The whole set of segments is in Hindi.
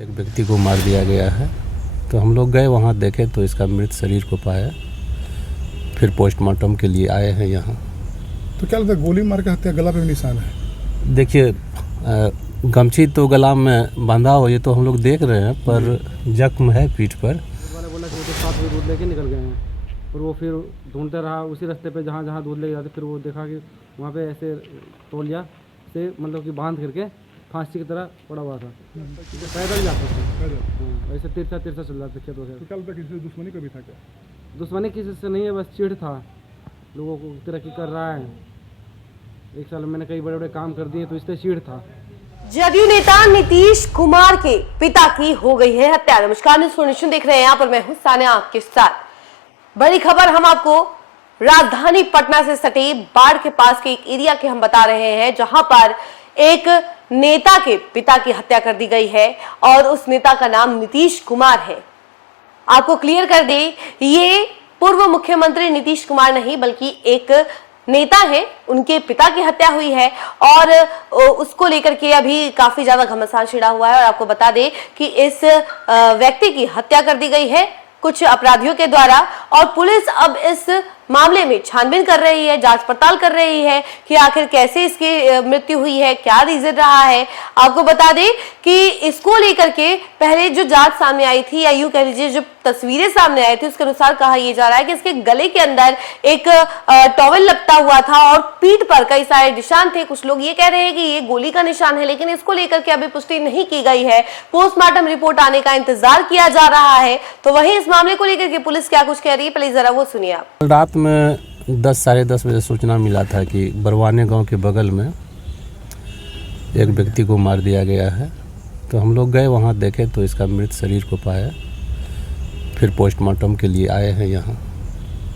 एक व्यक्ति को मार दिया गया है। तो हम लोग गए वहाँ, देखे तो इसका मृत शरीर को पाया। फिर पोस्टमार्टम के लिए आए हैं यहाँ। तो क्या लगता है गोली मार के हत्या, गला पे भी निशान है? देखिए, गमछी तो गला में बांधा हो, ये तो हम लोग देख रहे हैं, पर जख्म है पीठ पर। वाले बोला कि वो तो 7 बजे दूध लेके निकल गए हैं, और वो फिर ढूंढते रहा उसी रास्ते पे जहाँ जहाँ दूध लेके जाते। फिर वो देखा कि वहाँ पे ऐसे तौलिया से मतलब कि बांध करके फांसी की तरह पड़ा हुआ था। पैदल जाते थे, हाँ, ऐसे तिरछा तिरछा चल जाते खेतों से। तो क्या लगता है किसी से दुश्मनी कभी था क्या? दुश्मनी किसी से नहीं है, बस चिढ़ था, लोगों को तरक्की कर रहा है। 1 साल में मैंने कई बड़े बड़े काम कर दिए, तो इससे चिढ़ था। जदयू नेता नीतीश कुमार के पिता की हो गई है हत्या। नमस्कार, न्यूज़ फॉर नेशन देख रहे हैं, यहाँ पर मैं हूं सानिया आपके साथ। बड़ी खबर हम आपको राजधानी पटना से सटे बाढ़ के पास के एक एरिया के हम बता रहे हैं, जहां पर एक नेता के पिता की हत्या कर दी गई है और उस नेता का नाम नीतीश कुमार है। आपको क्लियर कर दे, ये पूर्व मुख्यमंत्री नीतीश कुमार नहीं बल्कि एक नेता है, उनके पिता की हत्या हुई है और उसको लेकर के अभी काफी ज्यादा घमासान छिड़ा हुआ है। और आपको बता दें कि इस व्यक्ति की हत्या कर दी गई है कुछ अपराधियों के द्वारा, और पुलिस अब इस मामले में छानबीन कर रही है, जांच पड़ताल कर रही है कि आखिर कैसे इसकी मृत्यु हुई है, क्या रीजन रहा है। आपको बता दें कि इसको लेकर के पहले जो जांच सामने आई थी, या यूं कह लीजिए जो तस्वीरें सामने आई थी, उसके अनुसार कहा यह जा रहा है कि इसके गले के अंदर एक टॉवेल लपटा हुआ था और पीठ पर कई सारे निशान थे। कुछ लोग ये कह रहे हैं कि ये गोली का निशान है, लेकिन इसको लेकर के अभी पुष्टि नहीं की गई है। पोस्टमार्टम रिपोर्ट आने का इंतजार किया जा रहा है। तो वहीं इस मामले को लेकर के पुलिस क्या कुछ कह रही है, पहले जरा वो सुनिए आप। रात में 10 साढ़े 10 बजे सूचना मिला था कि बरवाने गांव के बगल में एक व्यक्ति को मार दिया गया है। तो हम लोग गए वहाँ, देखे तो इसका मृत शरीर को पाया। फिर पोस्टमार्टम के लिए आए हैं यहाँ।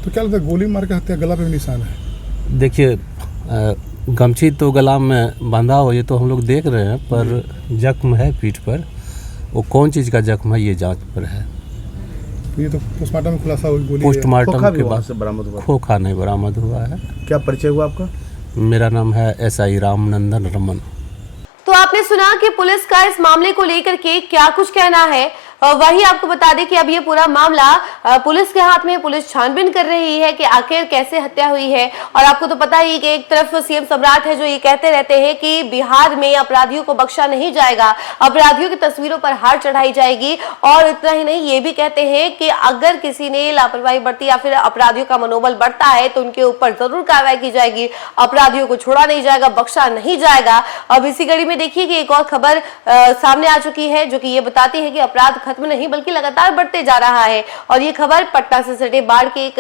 तो क्या लगता है गोली मार के हत्या, गला पे भी निशान है? देखिए, गमछी तो गला में बांधा हो, ये तो हम लोग देख रहे हैं, पर जख्म है पीठ पर। वो कौन चीज़ का जख्म है, ये जांच पर है। तो ये तो पोस्टमार्टम में खुलासा हुई गोली पोस्टमार्टम के बाद बरामद हुआ। खोखा नहीं बरामद हुआ है। क्या परिचय हुआ आपका? मेरा नाम है SI रामनंदन रमन। तो आपने सुना कि पुलिस का इस मामले को लेकर के क्या कुछ कहना है। वही आपको बता दें कि अब ये पूरा मामला पुलिस के हाथ में, पुलिस छानबीन कर रही है कि आखिर कैसे हत्या हुई है। और आपको तो पता ही कि एक तरफ सीएम सम्राट है जो ये कहते रहते हैं कि बिहार में अपराधियों को बख्शा नहीं जाएगा, अपराधियों की तस्वीरों पर हार चढ़ाई जाएगी। और इतना ही नहीं, ये भी कहते हैं कि अगर किसी ने लापरवाही बरती या फिर अपराधियों का मनोबल बढ़ता है तो उनके ऊपर जरूर कार्रवाई की जाएगी, अपराधियों को छोड़ा नहीं जाएगा, बख्शा नहीं जाएगा। अब इसी कड़ी में देखिए कि एक और खबर सामने आ चुकी है जो कि ये बताती है कि अपराध खत्म नहीं बल्कि लगातार बढ़ते जा रहा है। और ये खबर पटना से सटे बाढ़ के एक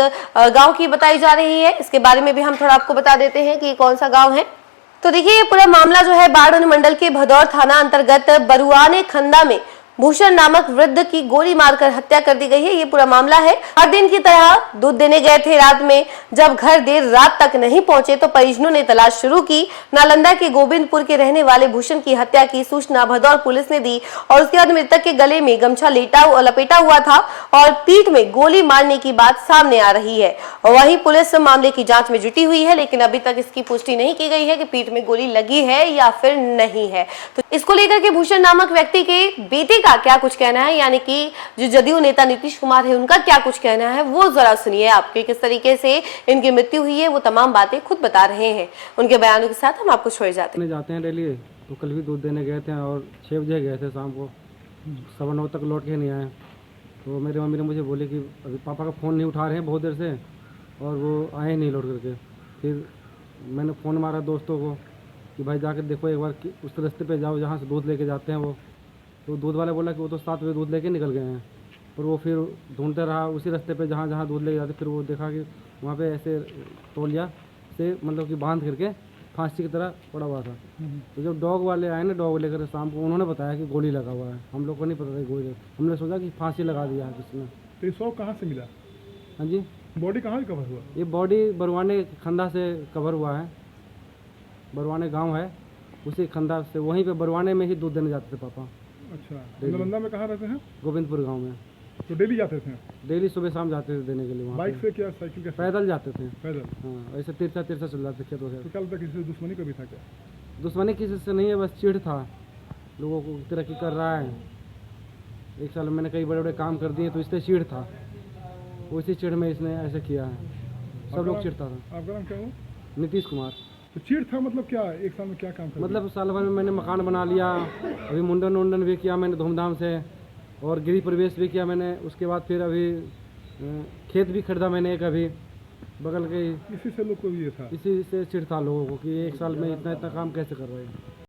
गांव की बताई जा रही है। इसके बारे में भी हम थोड़ा आपको बता देते हैं कि कौन सा गांव है। तो देखिए, ये पूरा मामला जो है बाढ़ अनुमंडल के भदौर थाना अंतर्गत बरुआने खंदा में भूषण नामक वृद्ध की गोली मारकर हत्या कर दी गई है। ये पूरा मामला है। हर दिन की तरह दूध देने गए थे रात में। जब घर देर रात तक नहीं पहुंचे तो परिजनों ने तलाश शुरू की। नालंदा के गोविंदपुर के रहने वाले भूषण की हत्या की सूचना भदौर पुलिस ने दी और उसके बाद मृतक के गले में गमछा लपेटा हुआ था और पीठ में गोली मारने की बात सामने आ रही है। वहीं पुलिस मामले की जांच में जुटी हुई है, लेकिन अभी तक इसकी पुष्टि नहीं की गई है कि पीठ में गोली लगी है या फिर नहीं है। तो इसको लेकर के भूषण नामक व्यक्ति के बेटे का क्या कुछ कहना है, यानी कि जो जदयू नेता नीतीश कुमार है उनका क्या कुछ कहना है, वो जरा सुनिए आपके। किस तरीके से इनकी मृत्यु हुई है वो तमाम बातें खुद बता रहे हैं। उनके बयानों के साथ हम आपको छोड़ जाते हैं डेली। तो कल भी दूध देने गए थे और 6 बजे गए थे शाम को, 9:15 तक लौट के नहीं आए। तो मेरी मम्मी ने मुझे बोली कि अभी पापा का फ़ोन नहीं उठा रहे हैं बहुत देर से, और वो आए नहीं लौट करके। फिर मैंने फ़ोन मारा दोस्तों को कि भाई जाकर देखो एक बार, उस रास्ते पे जाओ जहाँ से दूध लेके जाते हैं वो। तो दूध वाले बोला कि वो तो 7 बजे दूध लेके निकल गए हैं, और वो फिर ढूंढते रहा उसी रास्ते पे जहाँ जहाँ दूध लेके जाते। फिर वो देखा कि वहाँ पे ऐसे तौलिया से मतलब कि बांध करके फांसी की तरह पड़ा हुआ था। तो जब डॉग वाले आए ना, डॉग लेकर शाम को, उन्होंने बताया कि गोली लगा हुआ है। हम लोग को नहीं पता था गोली, हमने सोचा कि फांसी लगा दिया है किसी ने। तो ये शव कहाँ से मिला? हाँ जी, बॉडी कहाँ से कवर हुआ? ये बॉडी बरुआने खंदा से कवर हुआ है। बरुआने गाँव है, उसी खंदा से, वहीं पर बरुआने में ही दूध देने जाते थे पापा। अच्छा, नालंदा में कहाँ रहते हैं? गोविंदपुर गांव में। तो डेली जाते थे? डेली सुबह शाम जाते थे देने के लिए वहाँ। बाइक से क्या, साइकिल? पैदल जाते थे। पैदल? हाँ, ऐसे तिरछा तिरछा चल जाते खेतों से। तो क्या लगता है किसी से दुश्मनी कभी था क्या? दुश्मनी किसी से नहीं है, बस चिढ़ था, लोगों को तरक्की कर रहा है। 1 साल में मैंने कई बड़े बड़े काम कर दिए, तो इससे चिढ़ था, उसी चिढ़ में इसने ऐसे किया है। सब लोग चिढ़ता था। आपका नाम क्या हो? नीतीश कुमार। तो चिढ़ था मतलब क्या? 1 साल में क्या काम कर मतलब साल भर में मैंने मकान बना लिया, अभी मुंडन वुंडन भी किया मैंने धूमधाम से, और गृह प्रवेश भी किया मैंने। उसके बाद फिर अभी खेत भी खरीदा मैंने एक, अभी बगल के। इसी से लोग को ये था। इसी से चिढ़ था लोगों को कि 1 साल में इतना इतना काम कैसे कर रहे हैं।